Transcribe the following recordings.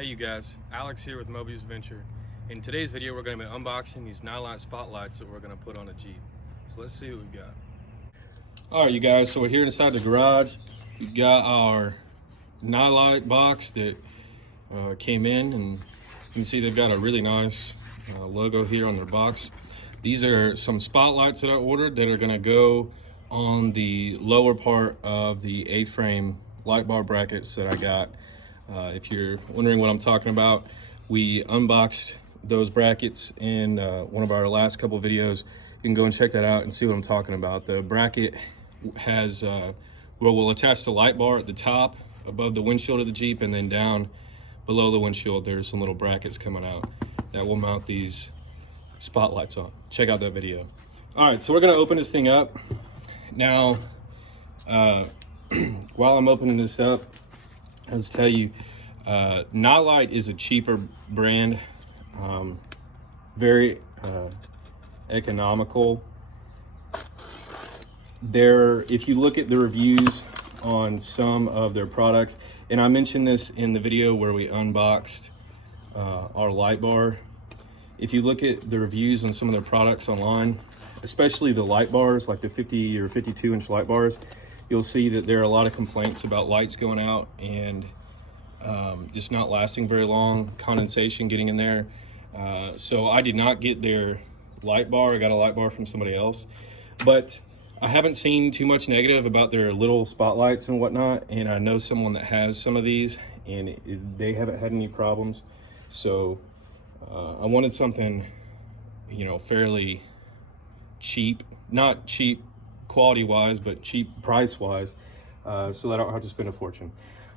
Hey you guys, Alex here with Mobius Venture. In today's video we're going to be unboxing these Nilight spotlights that we're going to put on a Jeep. So let's see what we've got. Alright you guys, so we're here inside the garage. We've got our Nilight box that came in, and you can see they've got a really nice logo here on their box. These are some spotlights that I ordered that are going to go on the lower part of the A-frame light bar brackets that I got. If you're wondering what I'm talking about, we unboxed those brackets in one of our last couple of videos. You can go and check that out and see what I'm talking about. The bracket has we'll attach the light bar at the top above the windshield of the Jeep, and then down below the windshield there's some little brackets coming out that will mount these spotlights on. Check out that video. All right, so we're gonna open this thing up now. While I'm opening this up, let's tell you, Nilight is a cheaper brand, very economical. If you look at the reviews on some of their products, and I mentioned this in the video where we unboxed our light bar, if you look at the reviews on some of their products online, especially the light bars, like the 50 or 52 inch light bars, you'll see that there are a lot of complaints about lights going out and just not lasting very long, condensation getting in there. So I did not get their light bar. I got a light bar from somebody else, but I haven't seen too much negative about their little spotlights and whatnot, and I know someone that has some of these and they haven't had any problems. So I wanted something, you know, fairly cheap, not cheap quality wise, but cheap price wise, so that I don't have to spend a fortune.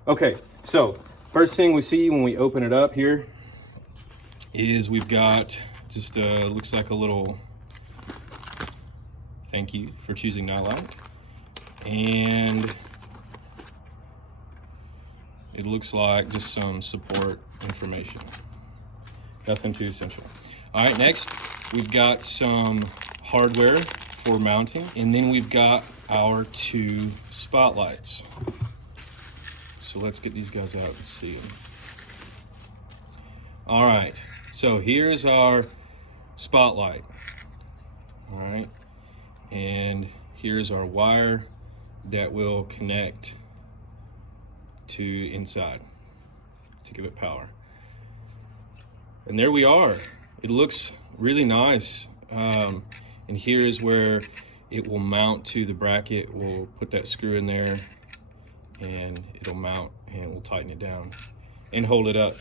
Okay, so first thing we see when we open it up here is we've got just looks like a little thank you for choosing Nilight, and it looks like just some support information, nothing too essential. All right, next we've got some hardware for mounting, and then we've got our two spotlights. So let's get these guys out and see them. All right, so here's our spotlight. All right, and here's our wire that will connect to inside to give it power. And there we are. It looks really nice. And here's where it will mount to the bracket. We'll put that screw in there and it'll mount, and we'll tighten it down and hold it up.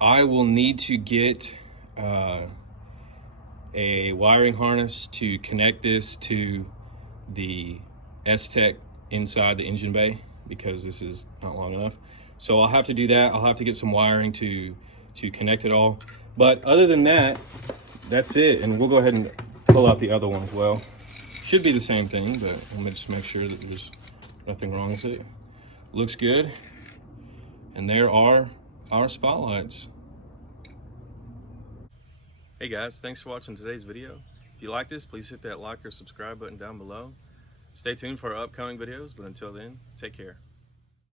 I will need to get a wiring harness to connect this to the S-Tech inside the engine bay, because this is not long enough. So I'll have to do that. I'll have to get some wiring to connect it all. But other than that, that's it. And we'll go ahead and pull out the other one as well. Should be the same thing, but let me just make sure that there's nothing wrong with it. Looks good. And there are our spotlights. Hey guys, thanks for watching today's video. If you like this, please hit that like or subscribe button down below. Stay tuned for our upcoming videos, but until then, take care.